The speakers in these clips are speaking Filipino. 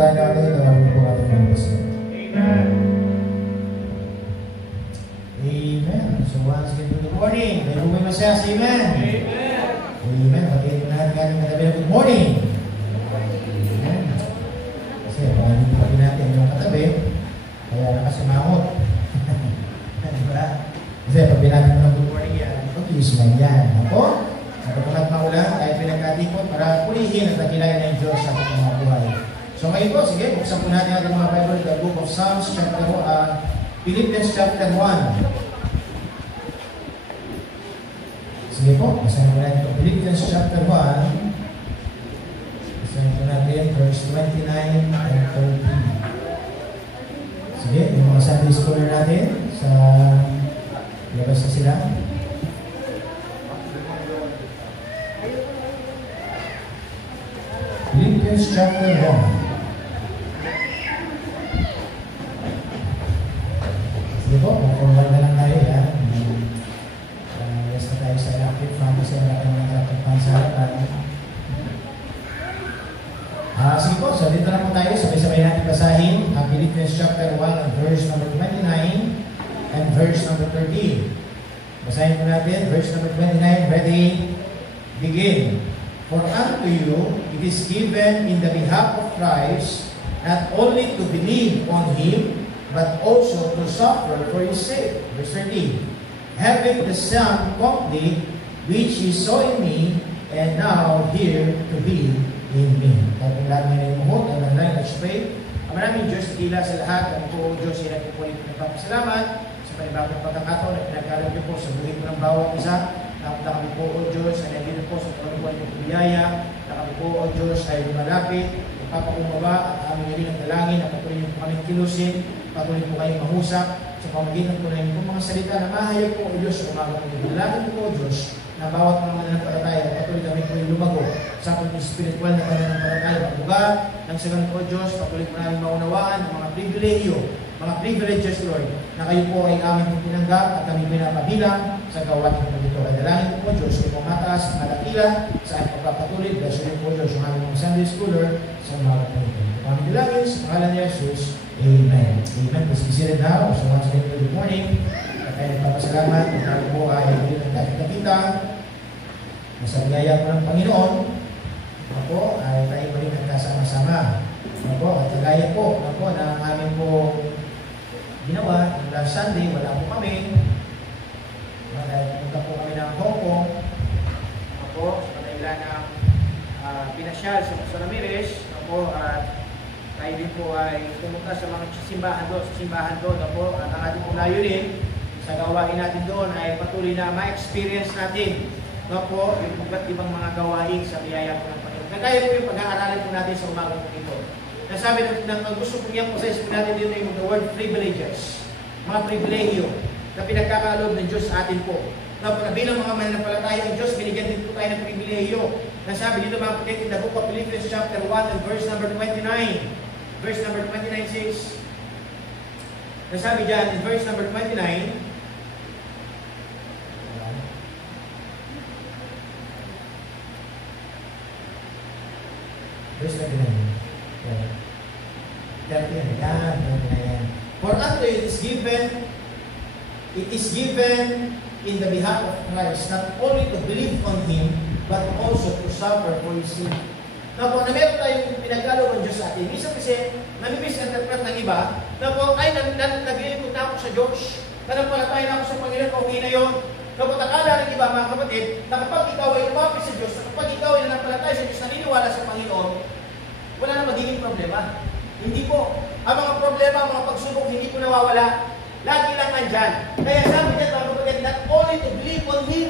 panalangin natin, dalawin po natin mga Diyos. Amen. Amen. So once again, good morning. May bumay masaya sa Amen. Amen. Amen. Pagkain mo natin galing katabi na good morning. Amen. Kasi pagkain katabi natin yung katabi, kaya nakasimangot. Diba? Kasi pag natin ng good morning yan, pag-use man yan. Ako? Kapag maulan, tayo pinagkatikot para pulihin at nakilayan ng Diyos sa ating mga buhay. So ngayon po, sige, buksan po natin ating mga Bible, the book of Psalms, Philippians chapter 1. Sige po, basahin po natin ito. Philippians chapter 1. Basahin po natin verse 29 and 30. Sige, yung mga Sunday scholar natin sa labas na sila. Philippians chapter 1. Sige po, forward na lang tayo yan. Yes na tayo sa active farm kasi wala tayong nagkakit pang sa harapan. Sige po, so dito na po tayo. Sabay-sabay natin basahin ang Philippians chapter 1 and verse number 29 and verse number 30. Basahin po natin, verse number 29. Ready? Begin. For unto you it is given in the behalf of Christ not only to believe on Him, but also to suffer for His sake. Verse 30. Having the same complete which He saw in me, and now here to be in me. Kaya kung lahat ngayon yung muhot, and online, let's pray. Maraming Diyos, tila sa lahat. Ang po, Diyos, ilang po ulit nagpapasalamat sa panibagong pagkakataon na pinagkaroon niyo po sa buhay po ng bawat isa. Nakapita kami po, O Diyos, ay nandito po sa pagkakuan ng biyaya. Na kami po, O Diyos, ay lumalapit. Ipapakumaba at aming nilin ng dalangin na patuloy niyo po kaming kilusin. Patuloy po kayong mahusap sa pamagitan po na yung mga salita na mahayag po, O Diyos, sa umaga po. Dalangin po, O Diyos, na bawat mga mananampalataya, patuloy kami po yung lumago sa ating spiritual na pananampalataya. Magbuga ng sagang po, O Diyos, patuloy po namin maunawaan ang mga privilehyo, mga privileges, Lord, na kayo po ay aming pinanggap at kami pinapabilang sa gawain po dito. Dalangin po, O Diyos, ay pumataas ang malakila sa ating pagpapatuloy. Bless you po, O Diyos, yung aming mga Sunday schooler sa umaga po dito. Kami dalangin sa pangalan ni Jesus. Amen. Amen. Please be seated now. So once again, good morning. At tayo nagpapasalamat. At tayo po ay hindi nagkakita. Sa biyaya po ng Panginoon, ako ay tayo balik nagkasama-sama. Ako, at kagaya po, ako na ang aming po ginawa, yung last Sunday, wala po kami. Dahil punta po kami ng Hong Kong. Ako, sa kanila ng pinasyal sa Pastor Ramirez. Ako, at tayo din po ay pumunta sa mga simbahan doon. Ako, at ang ating po layunin sa gawain natin doon ay patuloy na ma-experience natin po yung iba't ibang mga gawain sa biyaya po ng Panginoon. Kagaya po yung pag-aaralin po natin sa umaga po ito. Nasabi ng gusto po niyang process po natin dito yung the word privileges. Mga privilehyo na pinagkakaloob ng Diyos sa atin po. Na bilang mga mananampalataya ng Diyos, binigyan din po tayo ng privilehyo. Nasabi dito mga kapatid in the book of Philippians chapter 1 and verse number 29. Verse number 29 says, nasabi dyan in verse number 29, verse 29. For unto it is given in the behalf of Christ, not only to believe on Him, but also to suffer for His sake. Na po, na meron tayong pinagkaloob ng Diyos sa atin. Minsan kasi, nami-misinterpret ng iba, na po, ay, nag-iikot na ako sa Diyos, nanampalataya na ako sa Panginoon, okay na yun. Kapag akala ng iba, mga kapatid, na kapag ikaw ay lumapit sa Diyos, na kapag ikaw ay nanampalataya sa Diyos, naniniwala sa Panginoon, wala na magiging problema. Hindi po. Ang mga problema, ang mga pagsubok, hindi po nawawala. Lagi lang nandyan. Kaya sabi niya, mga kapatid, not only to believe on Him,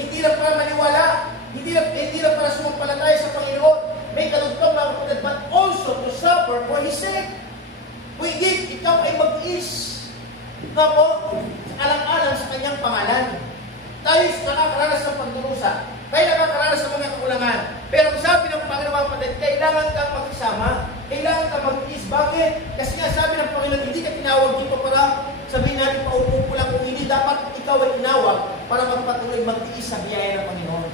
hindi lang para maniwala, hindi lang para sumampalataya sa Panginoon, may kalugtong mga kapatid, but also to suffer for His sake. Higit, ikaw ay mag-is. Na po, alang-alang sa Kanyang pangalan. Tayo nakakaranas ng pagdurusa. Tayo nakakaranas ng mga kakulangan. Pero sabi ng Panginoon mga kapatid, kailangan kang makisama. Kailangan kang mag-is. Bakit? Kasi nga sabi ng Panginoon, hindi ka tinawag dito para sabihin natin paupo lang kung hindi. Dapat ikaw ay tinawag para magpatuloy mag-is sa biyaya ng Panginoon.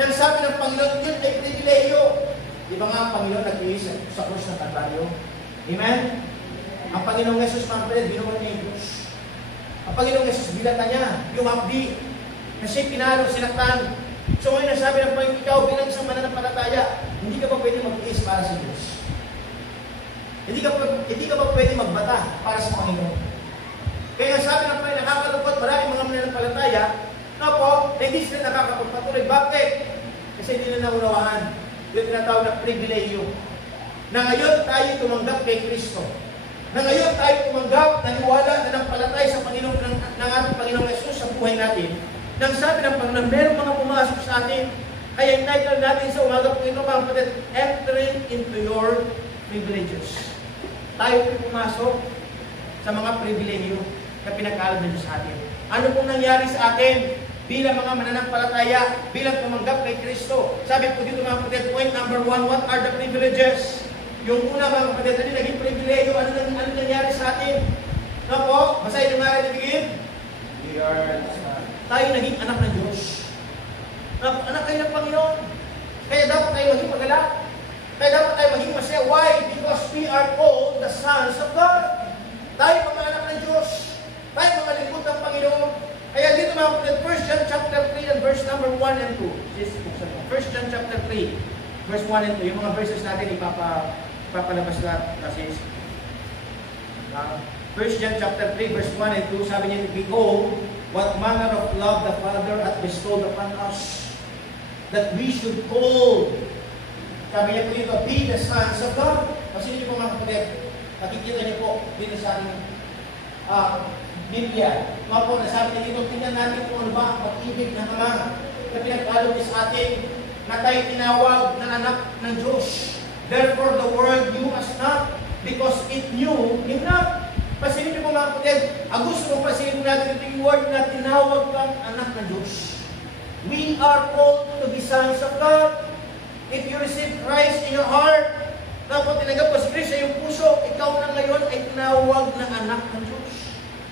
Nang sabi ng Panginoon, yun ay privilehyo. Di ba nga ang Panginoon nag-iis sa krus ng Kalbaryo? Amen? Ang Panginoong Yesus, mga kapatid, binuhay niya yung Diyos. Ang Panginoong Yesus, bilatan niya yung hapdi na siya'y pinalo, sinaktan. So ngayon nasabi ng Panginoon, ikaw bilang isang mananampalataya, hindi ka ba pwede mag-iis para sa Diyos? Hindi ka ba pwede magbata para sa Panginoon? Kaya sabi ng Panginoon, nakakalungkot, maraming mga mananampalataya, no po, na hindi sila nakakapagpatuloy. Bakit? Kasi hindi na naunawaan yung tinatawag na pribilehiyo. Na ngayon tayo tumanggap kay Kristo. Na ngayon tayo tumanggap, naniwala, nanampalatay sa Panginoon ng ating Panginoong Yesus sa buhay natin. Nang sabi ng Panginoon, merong mga pumasok sa atin, kaya entitle natin sa umaga po ito, mga kapatid, entering into your privileges. Tayo po pumasok sa mga pribilehiyo na pinagkaloob ng Diyos sa atin. Ano pong nangyari sa atin bilang mga mananampalataya, bilang tumanggap kay Kristo? Sabi po dito, mga kapatid, point number 1, what are the privileges? Yung una, mga kapatid, ano naging pribilehiyo? Ano nangyari sa atin? No po? Basahin yung mga natigin. Tayo naging anak ng Diyos. Anak kayo ng Panginoon. Kaya dapat tayo maging magalak. Kaya dapat tayo maging masaya. Why? Because we are called the sons of God. Tayo mga anak ng Diyos. Tayo mga lingkod ng Panginoon. Kaya dito mga kapatid, 1 John chapter 3 and verse number 1 and 2. 1 John chapter 3, verse 1 and 2. Yung mga verses natin ipapalabas natin kasi 1 John chapter 3, verse 1 and 2, sabi niya, behold, what manner of love the Father hath bestowed upon us, that we should call, sabi niya po dito, be the sons of God. Kasi niyo po mga kapatid, nakikita niyo po dito sa ating Biblia. Mga po, nasabi niya dito, tingnan natin kung ano ba ang pag-ibig ng mga na pinagkaloob sa atin, na tayo tinawag na anak ng Diyos. Therefore, the world knew us not, because it knew Him not. Pasilin niyo po mga kapatid, ang gusto mong pasilin natin ito yung word na tinawag kang anak ng Diyos. We are called to be sons of God. If you receive Christ in your heart, tapos tinanggap mo si Christ sa iyong puso, ikaw na ngayon ay tinawag na anak ng Diyos.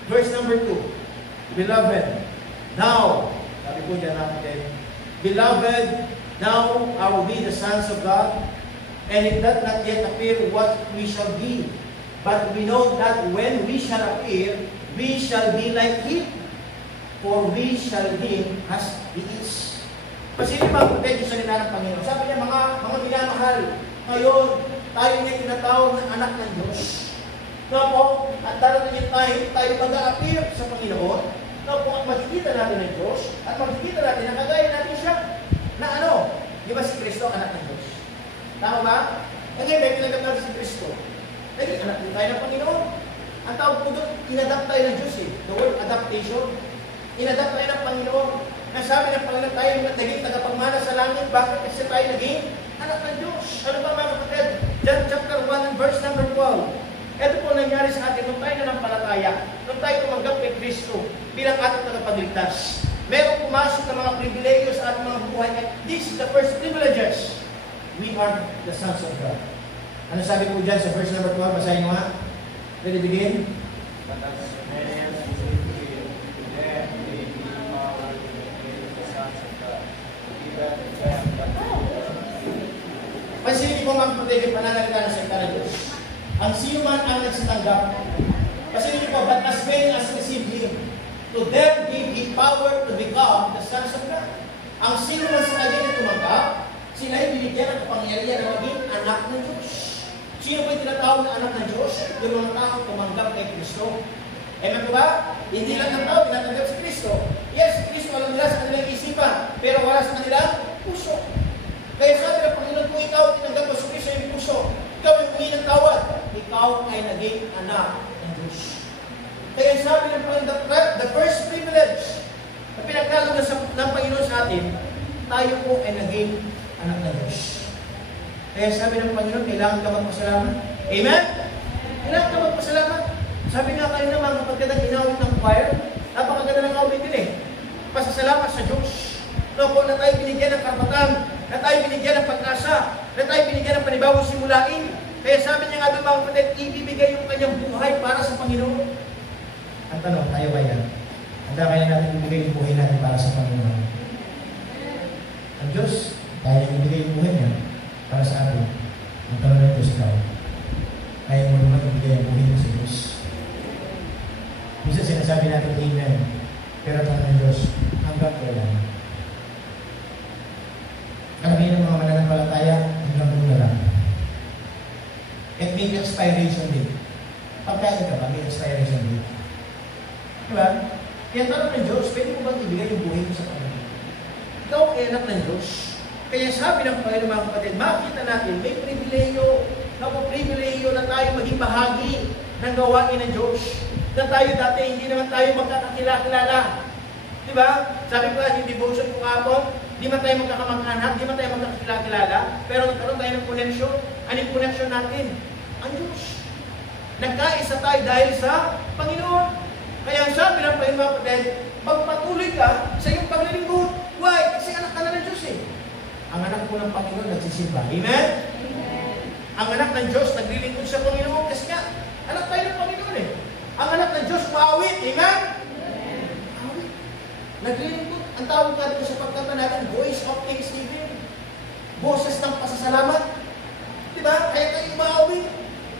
Verse number 2, Beloved, now, sabi po dyan natin, Beloved, now are we the sons of God, and it doth not yet appear what we shall be. But we know that when we shall appear, we shall be like Him, for we shall be as He is. Kasi hindi ba ang pwede sa nila ng Panginoon? Sabi niya, mga minamahal, ngayon, tayo niya tinatawag ng anak ng Diyos. Na po, at darating yung time, tayo mag-a-appear sa Panginoon, na po, ang makikita natin ng Diyos, at makikita natin na kagaya natin siya, na ano? Di ba si Kristo ang anak ng Diyos? Tama ba? Kasi may pinagkat natin si Kristo. Naging anak din tayo ng Panginoon. Ang tawag po doon, inadapt tayo ng Diyos eh. The word adaptation. Inadapt tayo ng Panginoon. Nasabi ng Panginoon tayo naging tagapagmana sa langit. Bakit kasi tayo naging anak ng Diyos? Ano ba mga kapatid? John chapter 1 and verse number 12. Ito po nangyari sa atin nung tayo nanampalataya. Nung tayo tumanggap kay Kristo bilang ating tagapagligtas. Merong pumasok na mga pribilegyo sa ating mga buhay. And this is the first privileges. We are the sons of God. Ano sabi po dyan sa verse number 12? Basahin mo ha. Ready to begin? Pansinin mo mga kapatid yung pananalita ng salita ng Diyos. Ang sino man ang nagsitanggap, pansinin mo, but as many as received Him, to them give He power to become the sons of God. Ang sino man sa kanya na tumanggap, sila ay binigyan ng kapangyarihan na maging anak ng Diyos. Sino ba yung tinatawag na anak ng Diyos? Yung mga tao tumanggap kay Kristo. Amen po ba? Hindi lang ng tao tinatanggap si Kristo. Yes, si Kristo alam nila sa kanilang isipan, pero wala sa kanilang puso. Kaya sabi ng Panginoon, kung ikaw tinanggap mo si Kristo yung puso, ikaw ay humingi ng tawad, ikaw ay naging anak ng Diyos. Kaya sabi ng Panginoon, the first privilege na pinagkaloob ng Panginoon sa atin, tayo po ay naging anak ng Diyos. Kaya sabi ng Panginoon, kailangan ka magpasalamat. Amen? Kailangan ka magpasalamat. Sabi nga kayo naman, magpagandang inawit ng choir, napakaganda ng awit din eh. Pasasalamat sa Diyos. No, kung na tayo binigyan ng karapatan, na tayo binigyan ng pag-asa, na tayo binigyan ng panibawang simulain. Kaya sabi niya nga doon mga kapatid, ibibigay yung kanyang buhay para sa Panginoon. Ang tanong, tayo ba yan? Handa kaya natin ibigay yung buhay natin para sa Panginoon? Ang Diyos, kaya niyang ibigay yung buhay niya. para sa atin. Ang tanong ng Diyos ikaw, kaya mo naman ibigay ang buhay mo sa Diyos. Minsan sinasabi natin, Amen. Pero ang tanong ng Diyos, hanggang kailan? Karamihan ng mga mananampalataya, hanggang kung na lang. At may expiration date. Pagkain ka ba, may expiration date. Diba? Kaya tanong ng Diyos, pwede mo bang ibigay yung buhay mo sa Panginoon? Ikaw ang anak ng Diyos. Kaya sabi ng Panginoon mga kapatid, makita natin, may pribileyo, pribileyo na tayo maging bahagi ng gawain ng Diyos. Na tayo dati, hindi naman tayo magkakakilala. Diba? Sabi ko yung devotion ko kapon, di man tayo magkakamag-anak, di man tayo magkakilala, pero nagkaroon tayo ng connection. Anong connection natin? Ang Diyos. Nagkaisa tayo dahil sa Panginoon. Kaya ang sabi ng Panginoon mga kapatid, magpatuloy ka sa iyong paglilingkod. Why? Kasi anak ka na ng Diyos eh. Ang anak po ng Panginoon nagsisimba. Amen? Amen. Ang anak ng Diyos naglilingkod sa Panginoon kasi nga, anak tayo ng Panginoon eh. Ang anak ng Diyos maawit. Amen? Amen. Maawit. Naglilingkod. Ang tawag nga dito sa pagkanta natin, voice of thanksgiving. Boses ng pasasalamat. Diba? Kaya tayo maawit.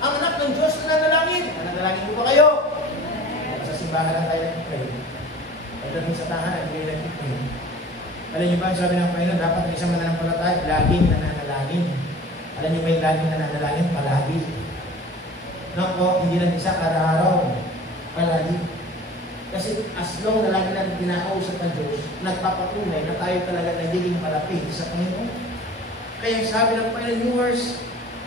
Ang anak ng Diyos na nanalangin. Nanalangin mo ba kayo? Sa simbahan lang tayo nag-pray. Pagdating sa tahanan, hindi nag-pray. Alam niyo ba, ang sabi ng Panginoon, dapat ang isang mananampalataya, laging nananalangin. Alam niyo ba yung laging nananalangin? Palagi. Naku, hindi lang isa kada araw. Palagi. Kasi as long na lagi natin kinakausap ng Diyos, nagpapatunay na tayo talaga nagiging malapit sa Panginoon. Kaya sabi ng Panginoon,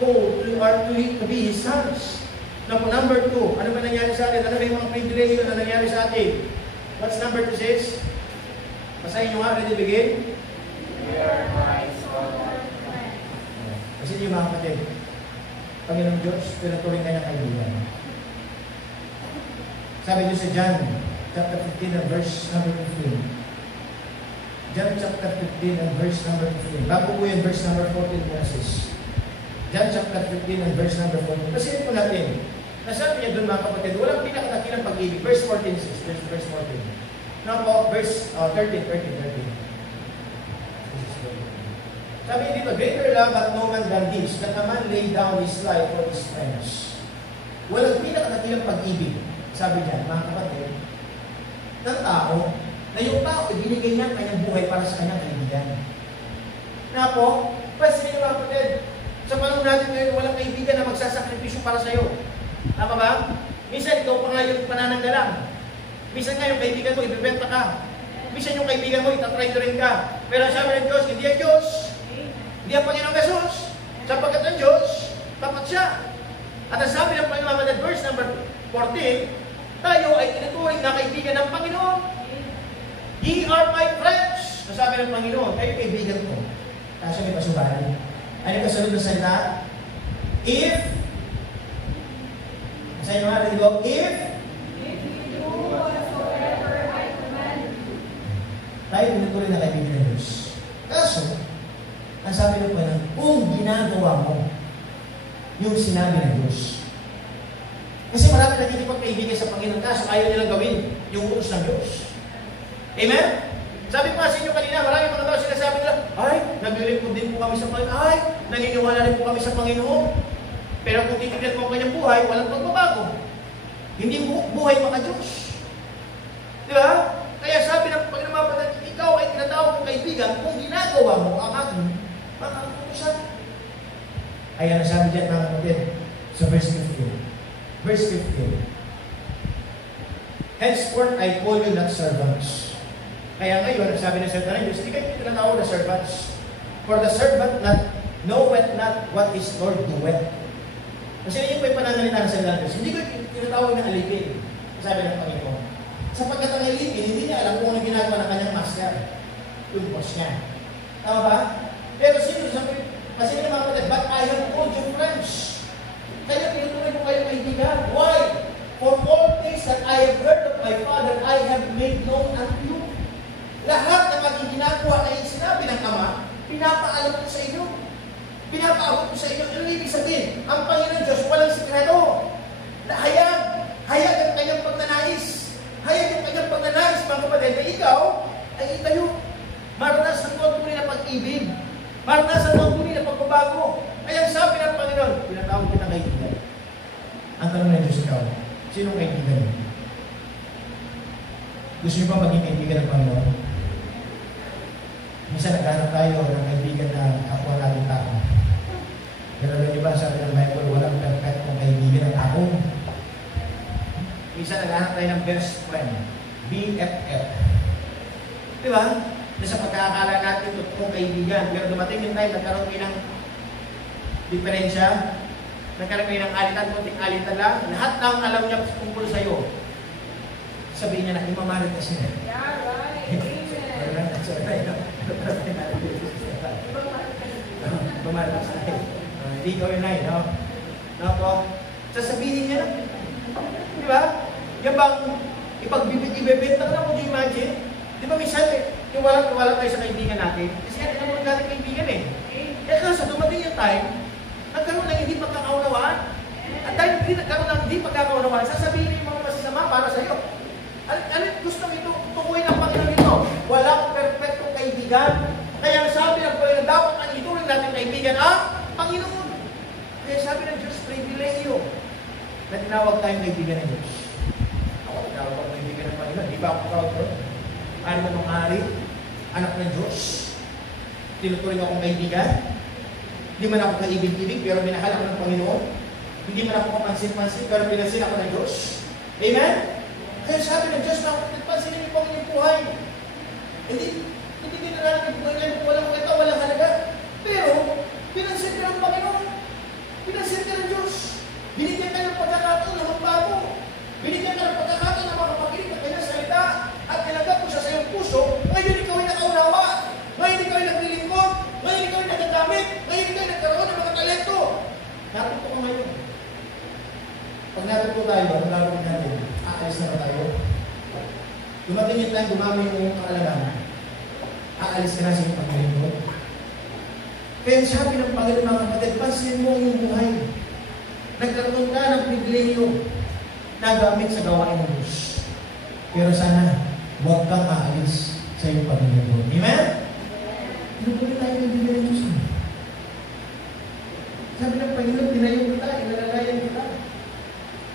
you are to be His sons. Naku, number 2, ano ba nangyari sa atin? Ano ba yung mga privilege na nangyari sa atin? What's number 2 says? Basahin nyo nga, ready to begin? We are Christ's friends. Kasi yung mga kapatid, Panginoong Diyos, pinatuloy ka ng kaibigan. Sabi nyo sa John, chapter 15 and verse number 15. John chapter 15 and verse number 15. Bago po yung verse number 14 muna sis. John chapter 15 and verse number 14. Kasi ito natin, nasabi niya doon mga kapatid, walang pinakadakilang pag-ibig. Verse 14 sis, verse 14. Now po, verse 13. Sabi dito, greater love hath no man than this, that a man lay down his life for his friends. Walang pinakadakilang pag-ibig. Sabi niya, mga kapatid, ng tao, na yung tao, binigay niya ang kanyang buhay para sa kanyang kaibigan. Na po, kasi mga kapatid, sa panahon natin ngayon, walang kaibigan na magsasakripisyo para sa iyo. Tama ba? Minsan, ikaw pa nga yung panananggalang. Minsan nga yung kaibigan mo, ibibenta ka. Minsan yung kaibigan mo, itatry rin ka. Pero sabi ng Diyos, hindi ang Diyos. Hindi ang Panginoong Jesus. Sapagkat ang Diyos, tapat siya. At ang sabi ng Panginoon, at verse number 14, tayo ay tinuturing na kaibigan ng Panginoon. Ye are my friends. Nasabi ng Panginoon, kayo kaibigan ko. Kaso may pasubali. Ano yung kasunod na salita? If, sa'yo nga rin ko, if you do whatsoever I command you. Tayo tinuturing na kaibigan ng Diyos. Kaso, ang sabi ng Panginoon, kung ginagawa mo yung sinabi ng Diyos. Kasi marami nakikipagkaibigan sa Panginoon, kaso ayaw nilang gawin yung utos ng Diyos. Amen? Sabi ko nga sa inyo kanina, maraming mga tao sinasabi nila, ay, naglilingkod din po kami sa Panginoon, ay, naniniwala rin po kami sa Panginoon. Pero kung titignan mo ang kanyang buhay, walang pagbabago. Hindi buhay maka-Diyos. Di ba? Kaya sabi ng Panginoon mga kapatid, ikaw ay tinatawag kong kaibigan kung ginagawa mo ang aking makakakutusan. Ayan, sabi dyan mga kapatid, sa verse 15. Verse 15. Henceforth I call you not servants. Kaya ngayon, sabi ng salita ng Diyos, hindi kayo tinatawag na servants. For the servant knoweth not what his Lord doeth. Kasi yun po yung pananalita ng salita ng Diyos. Hindi ko tinatawag na alipin. Sabi ng Panginoon. Sapagkat ang alipin, hindi niya alam kung ano ginagawa ng kanyang master. Yung boss niya. Tama ba? Pero sino sabi, kasi yung mga kapatid, but I have called you friends. Kaya tinutuloy ko kayo kaibigan. Why? For all things that I have heard of my Father, I have made known unto you. Lahat ng mga ginagawa na sinabi ng Ama, pinapaalam ko sa inyo. Pinapaabot ko sa inyo. Ano ibig sabihin? Ang Panginoon Diyos, walang sikreto. Hayag ang kanyang pagnanais. Hayag ang kanyang pagnanais, mga kapatid, na ikaw ay itayo. Maranasan mo ang tunay na pag-ibig. Maranasan mo ang tunay na pagbabago. tinatawag kita kaibigan. Ang tanong ng Diyos ikaw, sinong kaibigan mo? Gusto niyo ba maging kaibigan ng Panginoon? Minsan naghahanap tayo ng kaibigan na kapwa natin tao. Pero di ba sabi ng Bible, walang perfect kong kaibigan ng ako. Minsan naghahanap tayo ng best friend, BFF. Di ba? Sa pagkakakala natin, totoong kaibigan. Pero dumating yung time, nagkaroon kayo ng diferensya, nagkaroon kayo ng alitan, kunting alitan lang. Lahat ng alam niya tungkol sa'yo, sabihin niya na, imamalit ka siya. Yeah, right. Imamalit ka siya. Hindi ko yun ay, no? No po? Sasabihin niya na. Di ba? Yung bang ibebenta ka na, kung you imagine? Di ba minsan, iwala tayo sa kaibigan natin? Kasi nga, tinamulog natin kaibigan eh. Kaya kasi dumating yung time, nagkaroon ng hindi pagkakaunawaan. At dahil hindi nagkaroon ng hindi pagkakaunawaan, sasabihin yung mga masasama para sa iyo. Ano gusto ito? Tukuin ang Panginoon ito. Walang perfectong kaibigan. Kaya sabi ng Panginoon, dapat ang ituring natin kaibigan ang Panginoon. Kaya sabi ng Diyos, privilegyo na tinawag tayong kaibigan ng Diyos. Ako, tinawag ako kaibigan ng Panginoon. Di ba ako proud ko? Ano na mga hari? Anak ng Diyos. Tinuturing akong kaibigan. Hindi man ako kaibig-ibig, pero minahal ako ng Panginoon. Hindi man ako kapansin-pansin, pero pinansin ako ng Diyos. Amen? Kaya sabi ng Diyos na pansinin niyo po ang inyong buhay. Hindi ginagalang ang buhay niya, walang kwenta, walang halaga. Pero, pinansin ka ng Panginoon. Pinansin ka ng Diyos. Binigyan ka ng pagkakataon na magbago. Binigyan ka ng pagkakataon na makapagiling ng kanyang salita. At tinanggap mo siya sa iyong puso. Ngayon ikaw ay nakaunawa. Ngayon ikaw ay naglilingkod. Ngayon ikaw ay nagagamit. Ngayon ikaw ay nagkaroon ng mga talento. Natuto ka ngayon. Pag natuto tayo, ang gagawin natin, aalis na tayo. Dumating yung time, dumami yung kaalaman. Aalis ka na sa iyong paglilingkod. Kaya sabi ng Panginoon mga kapatid, pansinin mo ang iyong buhay. Nagkaroon ka ng pribileyo na gamit sa gawain ng Diyos. Pero sana, huwag kang aalis sa iyong paglilingkod. Amen? Tinutuloy tayo ng bibigyan ng Diyos. Sabi ng Panginoon, tinayo kita, inalalayan kita.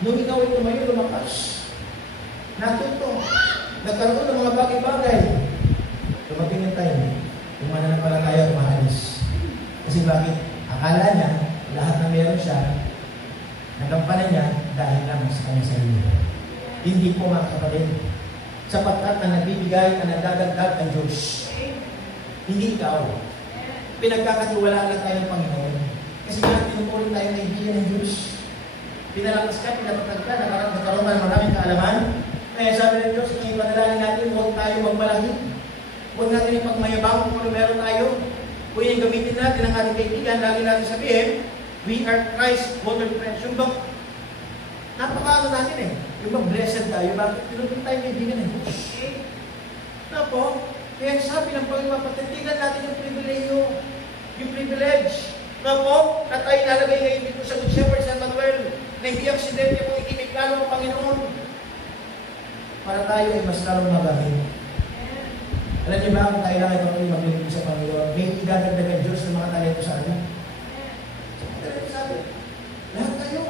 Nung ikaw ay tumayo, lumakas. Natuto. Nagkaroon ng mga bagay-bagay. Dumating yung time, umana na pala tayo, umaalis. Kasi bakit? Akala niya, lahat na meron siya, nagampanan niya dahil lang sa kanyang sarili. Hindi po mga kapatid. Sapagkat ang nagbibigay, ang nagdadagdag ng Diyos. Hindi ikaw. Pinagkakatiwalaan lang tayo ng Panginoon. Kasi nga, tinutuloy tayo ng kaibigan ng Diyos. Pinalakas ka, pinapagkag ka, nagkaroon ka ng maraming kaalaman. Kaya sabi ng Diyos, kung ipanalangin natin, huwag tayo magmalaki. Huwag natin ipagmayabang kung ano meron tayo. Kung yung gamitin natin ang ating kaibigan, lagi natin sabihin, we are Christ's bosom friends. Yung bang, napakaano natin eh. Yung bang blessed tayo, bakit tinutuloy tayo kaibigan ng Diyos? Na po, kaya sabi ng Panginoon, patitigan natin yung privilegyo, yung privilege. Na po, na tayo nalagay ngayon dito sa Good Shepherd San Manuel, na hindi aksidente mo ikimik lalo ng Panginoon. Para tayo ay mas lalong magamit. Alam niyo ba kung tayo lang ito ay maglilingkod sa Panginoon, may idadagdag ang Diyos ng mga talento sa atin. Sabi, lahat tayo.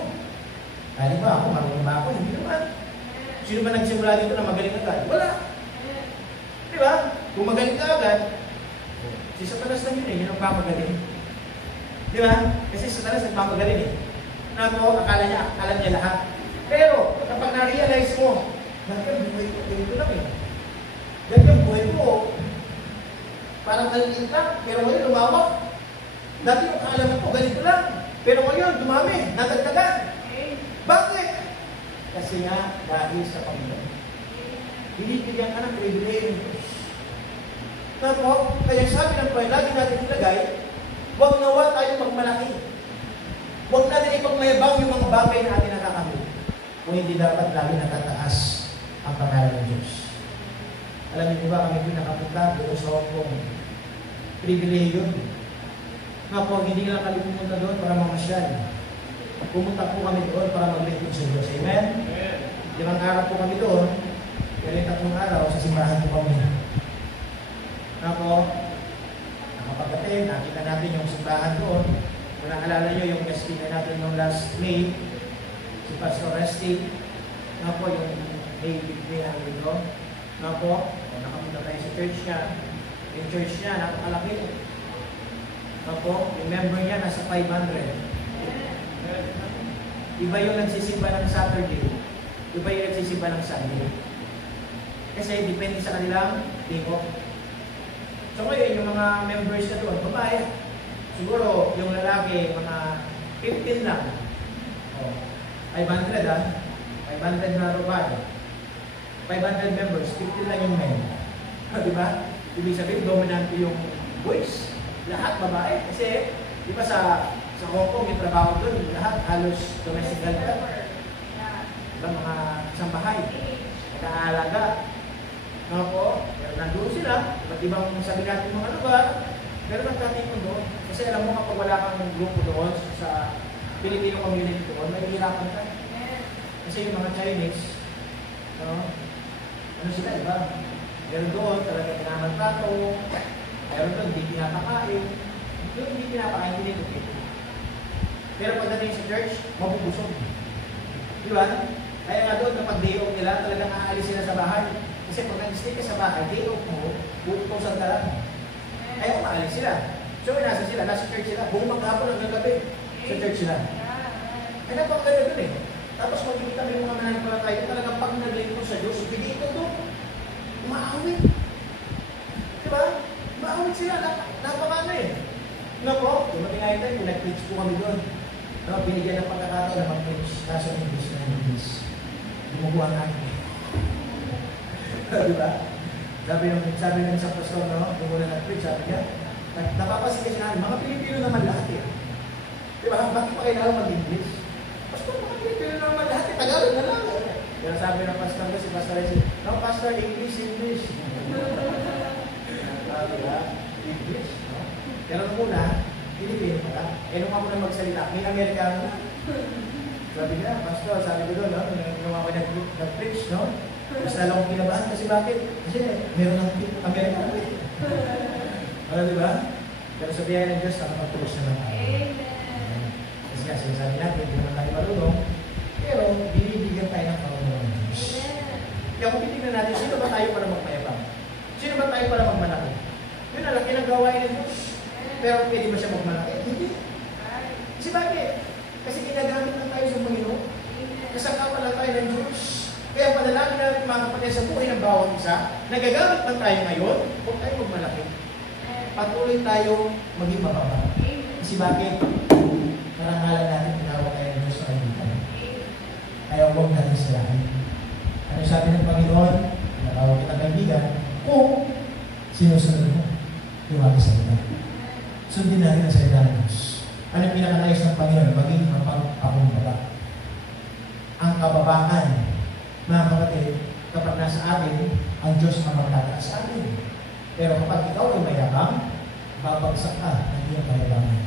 Kaya ba ako, marunong ba ako? Hindi naman. Sino ba nagsimula dito na magaling agad? Wala. Di ba? Kung magaling ka agad, si Satanas lang yun eh, yun ang pamagaling. Di ba? Kasi si Satanas nagpamagaling eh. Na po, akala niya, alam niya lahat. Pero, kapag na-realize mo, ganyan buhay ko, ganito lang eh. Ganyan buhay ko, parang kaliliit lang, pero ngayon lumawak. Dati yung kaalaman ko, ganito lang. Pero ngayon, dumami, nadagdagan. Bakit? Kasi nga, dahil sa Panginoon. Binibigyan ka ng privilege ng Diyos. Tapos, kaya sabi ng Panginoon, lagi natin ilagay, huwag nawa tayo magmalaki. Huwag natin ipagmayabang yung mga bagay na atin nakakamit. Kung hindi dapat lagi natataas ang pangalan ng Diyos. Alam niyo ba, kami pinakapunta doon sa Hong Kong. Privilege yun. Nga po, hindi lang kami pumunta doon para mamasyal. Pumunta po kami doon para maglingkod sa Diyos. Amen? Amen. 5 araw po kami doon. Pero 3 araw, sa simbahan po kami. Nga po, nakapagating, nakita natin yung simbahan doon. Kung naalala nyo yung guest speaker natin nung last May, si Pastor Resty, nga po yung May Bigay natin dito, nga po, nakapunta tayo sa church niya. Yung church niya, napakalaki. Nga po, yung member niya nasa 500. Iba yung nagsisimba ng Saturday, iba yung nagsisimba ng Sunday. Kasi depende sa kanilang take-off. So ngayon, yung mga members na doon, babae, siguro yung lalaki, mga 15 lang. Oh, 500 500 na babae. 500 members, 15 lang yung men. Diba? Ibig sabihin, dominante yung boys. Lahat babae. Kasi, di ba sa Hong Kong, yung trabaho doon, lahat halos domestic helper. Diba, mga isang bahay. Nag-aalaga. Nga po, pero nandun sila. Iba't ibang sabi natin mga lugar. Pero nagtating ko doon. Kasi alam mo, kapag wala kang grupo doon sa Filipino community doon, may hirapan ka. Kasi yung mga Chinese, ano sila, diba? Pero doon, talaga pinamantato. Pero doon, hindi pinapakain. Doon, hindi pinapakain, hindi ito. Pero pagdating sa church, mabubusog. Diba? Kaya nga doon, kapag day off nila, talagang aalis sila sa bahay. Kasi pag nag-stay ka sa bahay, day off mo, butusan ka lang. Kaya umaalis sila. So, nasa sila, nasa church sila. Buong maghapon hanggang gabi, sa church sila. Kaya napakaganda doon eh. Tapos magkikita mo yung mga mananampalataya, talagang pag naglingkod sa Diyos, bigay ito doon. Umaawit. Diba? Umaawit sila. Napakano eh. Nga po, dumating nga ito, yung nag-preach po kami doon. No, binigyan ng pagkakataon na mag-preach. Kaso ng English na English. Gumuguha ang akin. Diba? Sabi ng isang pastor, no? Gumuguha nag-preach, sabi niya, napapasin kasi namin, mga Pilipino naman lahat eh. Diba? Bakit pa kailangan mag-English? Pastor, mga Pilipino naman lahat eh. Tagalog na lang. Pero sabi ng pastor ko, si Pastor Resi, no, Pastor, English. Diba? English, no? Pero nung una, Pilipino pala. Nung ako na magsalita, may Amerikano na. Sabi niya, Pastor, sabi ko doon, no? Nung ako nag-preach, no? Mas lalo akong kinabahan kasi bakit? Kasi meron ng Amerikano. Ano, diba? Pero sabihan ng Diyos, nakapag-preach naman tayo. Kasi nga, sinasabi natin, hindi naman tayo marunong. Pero, binibigyan tayo ng karunungan ng Diyos. Kaya kung titignan natin, sino ba tayo para magmayabang? Sino ba tayo para magmalaki? Yun na lang, kinagawain ng Diyos. Pero pwede ba siya magmalaki? Hindi. Kasi bakit? Kasi ginagamit na tayo sa Panginoon. Kasama lang tayo ng Diyos. Kaya panalangin natin mga kapatid sa buhay ng bawat isa, nagagamit man tayo ngayon, huwag tayo magmalaki. Patuloy tayo maging mababa. Kasi bakit? Karangalan natin, tinawag tayo ng Diyos sa kaibigan. Kaya huwag natin silahin. Ano sabi ng Panginoon? Tinawag kita kaibigan, kung sinusunod mo, tiwagi sa kita. Sundin natin ang salita ng Diyos. Ano yung pinakanais ng Panginoon? Maging mapagpakumbaba. Ang kababakan, mga kapatid, kapag nasa atin, ang Diyos na magtataas sa atin. Pero kapag ikaw ay mayabang, babagsak ka ng iyong kayabangan.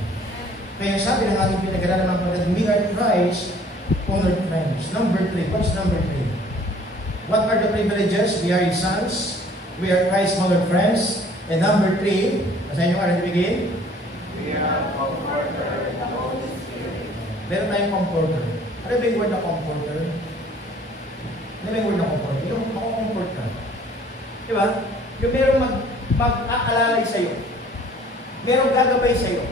Kaya sabi ng ating pinag-aralan ng kapatid, we are Christ, honored friends. Number 3. What's number 3? What are the privileges? We are His sons. We are Christ's honored friends. And number 3, basahin nyo ka begin. We are comforter, the Holy Spirit. Meron tayong comforter. Ano ba yung word na comforter? Ano ba yung word na comforter? Yung mako-comfort ka. Diba? Yung merong mag-aalalay sa'yo. Merong gagabay sa'yo.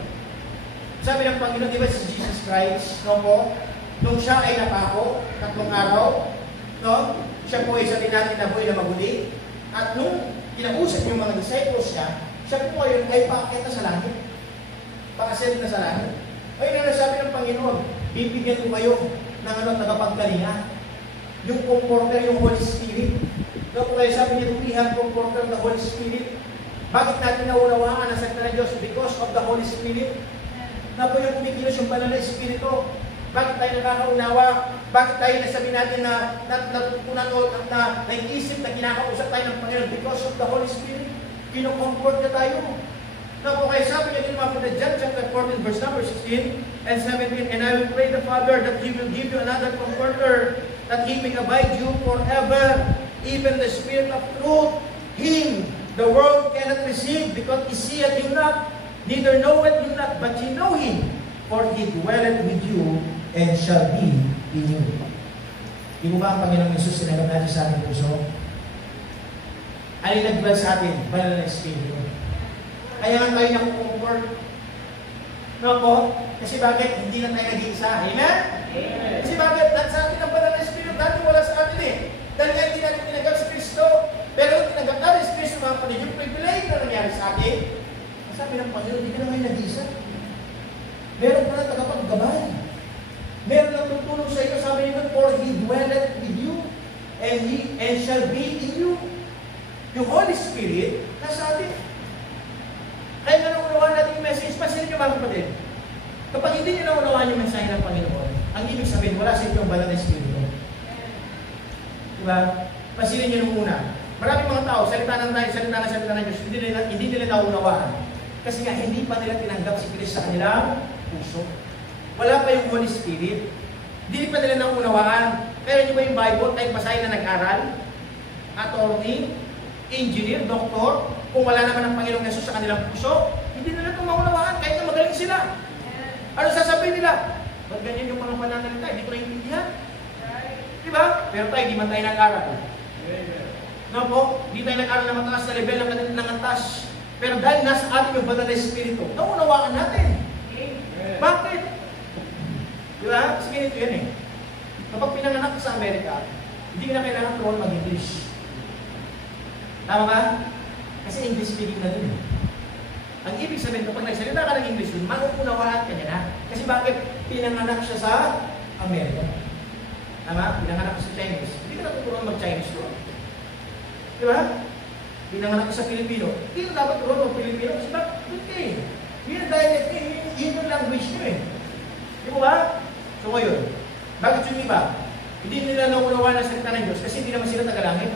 Sabi ng Panginoon, di ba si Jesus Christ, no po? Nung siya ay napako, 3 araw, no? Siya po ay sabi natin na buhay na maguli. At nung kinausap yung mga disciples niya, siya po ngayon ay paakit na sa langit. Pakasend na sa langit. Ayun ang nasabi ng Panginoon, bibigyan ko kayo ng tagapagkalinga. Yung comforter, yung Holy Spirit. No, kaya sabi niya, we have comforter, the Holy Spirit. Bakit natin naunawaan ang salita ng Diyos? Because of the Holy Spirit. Na po yung kumikilos yung banal na Espiritu. Bakit tayo nakakaunawa? Bakit tayo nasabi natin na natutunan o na naisip na kinakausap tayo ng Panginoon? Because of the Holy Spirit. Kinocomfort na tayo. Na po kaya sabi niya din mga punta, John chapter 14 verse number 16 and 17, and I will pray the Father that He will give you another comforter, that He may abide you forever, even the Spirit of truth. Him the world cannot receive, because He seeth Him not, neither knoweth Him not, but ye know Him, For He dwelleth with you and shall be in you. Di mo ba ang Panginoong Yesus sinagap natin sa ating puso? Ay nag-dwell sa atin, banal na Espiritu. Kaya nga tayo nakukumport. No po? Kasi bakit? Hindi na tayo nag-iisa. Amen? Amen. Kasi bakit? Sa atin ang banal na Espiritu, dati wala sa atin eh. Dahil nga hindi natin tinagap si Kristo. Pero tinagap natin si Kristo, mga kapatid, yung privilege na nangyari sa atin, sabi ng Panginoon, hindi ka na ngayon nag-iisa. Meron pa na tagapaggabay. Meron lang tutulong sa iyo, sabi nito, for He dwelleth with you, and shall be in you. Yung Holy Spirit, nasa atin. Kaya nga naunawaan natin yung message, pansinin niyo mga kapatid. Kapag hindi niyo naunawaan yung mensahe ng Panginoon, ang ibig sabihin, wala sa inyo ang banal na Espiritu. Diba? Pansinin niyo nung una. Maraming mga tao, salita ng Diyos, hindi nila naunawaan. Kasi nga, hindi pa nila tinanggap si Kristo sa kanilang puso. Wala pa yung Holy Spirit. Hindi pa nila naunawaan. Pero nyo ba yung Bible, kahit basahin na nag-aral, attorney, engineer, doktor, kung wala naman ang Panginoong Yesus sa kanilang puso, hindi nila ito maunawaan kahit na magaling sila. Ano sasabihin nila? Ba't ganyan yung mga pananalita? Hindi ko naiintindihan. Diba? Pero tayo, di man tayo nag-aral. No po? Di tayo nag-aral na mataas na level ng antas. Pero dahil nasa ating yung banal na Espiritu, naunawaan natin. Bakit? Diba? Kasi ganito yan eh. Kapag pinanganak ka sa Amerika, hindi ka na kailangan turuan mag-English. Tama ba? Kasi English speaking na din. Ang ibig sabihin, kapag nagsalita ka ng English dun, makukunawaan ka niya na. Kasi bakit? Pinanganak siya sa Amerika. Tama? Pinanganak sa Chinese. Hindi ka natuturuan mag-Chinese doon. Diba? Pinanganak sa Pilipino. Hindi ka dapat turuan mag-Pilipino. Kasi bakit? Okay. Yun ang dialect eh. Yun yung language nyo eh. Di ba ba? So ngayon, bakit yung iba? Hindi nila naunawaan ang salita ng Diyos kasi hindi naman sila tagalangit.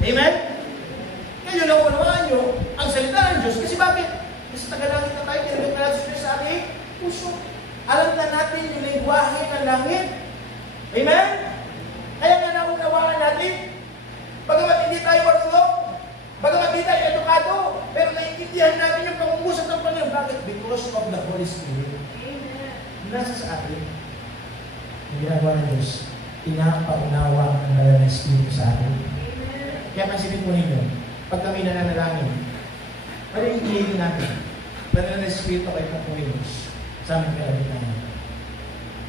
Amen? Ngayon, naunawaan nyo ang salita ng Diyos kasi bakit? Kasi tagalangit na tayo, tinagap na natin sa ating puso. Alam na natin yung lingwahe ng langit. Amen? Kaya nga naunawaan natin, bagamat hindi tayo marunong, bagamat hindi tayo edukado, pero naiintindihan natin yung pangungusap ng Panginoon. Bakit? Because of the Holy Spirit. Amen. Nasa sa atin. Yung ginagawa ng Diyos, pinapaunawa ang banal na Espiritu sa atin. Amen. Kaya pansinin po ninyo, pag kami nananalangin, ano yung hihingin natin? Banal na Espiritu kayo ng Panginoon sa aming kalamitan.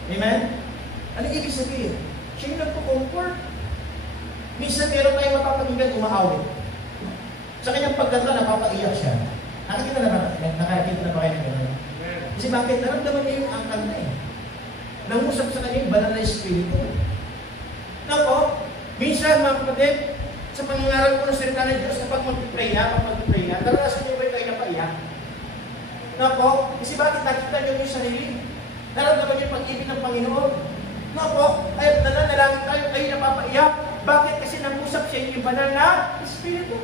Amen? Ano ibig sabihin? Siya yung nagpo-comfort. Minsan meron tayong mapapakinggan umaawit. Sa kanyang pagkanta, napapaiyak siya. Nakakita na ba kayo ng gano'n? Kasi bakit? Naramdaman niya yung angkal na eh. Nangusap sa kanya yung banal na Espiritu. Nako, minsan mga kapatid, sa pangangaral ko ng salita ng Diyos, kapag mag-pray na, naranasan niyo ba yung kayo napaiyak? Nako, kasi bakit nakita niyo yung sarili? Naramdaman niyo yung pag-ibig ng Panginoon. Nako, ay nananalangin tayo, kayo napapaiyak. Bakit? Kasi nangusap siya yung banal na Espiritu.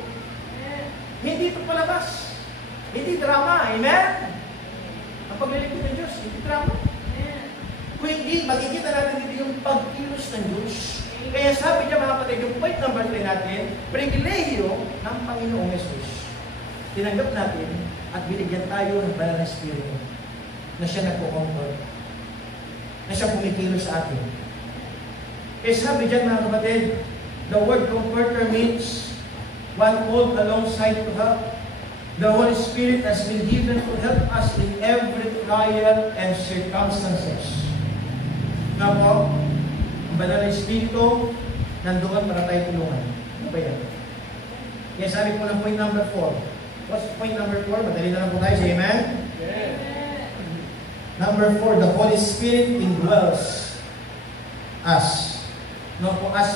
Hindi ito palabas. Hindi drama. Amen? Ang paglilingkod ng Diyos, hindi drama. Kung hindi, makikita natin dito yung pagkilos ng Diyos. Kaya sabi niya mga kapatid, yung point number 3 natin, pribilehiyo ng Panginoong Yesus. Tinanggap natin at binigyan tayo ng banal na Espiritu na siya nagpo-comfort, na siya pumikilos sa atin. Kaya sabi dyan mga kapatid, the word comforter means one called alongside to help. The Holy Spirit has been given to help us in every trial and circumstances. Nga po, ang banal na Espiritu, nandoon para tayo tulungan. Ano ba yan? Kaya sabi po ng point number 4. What's point number 4? Madali na lang po tayo. Say amen? Amen. Number 4, the Holy Spirit indwells us. No po, as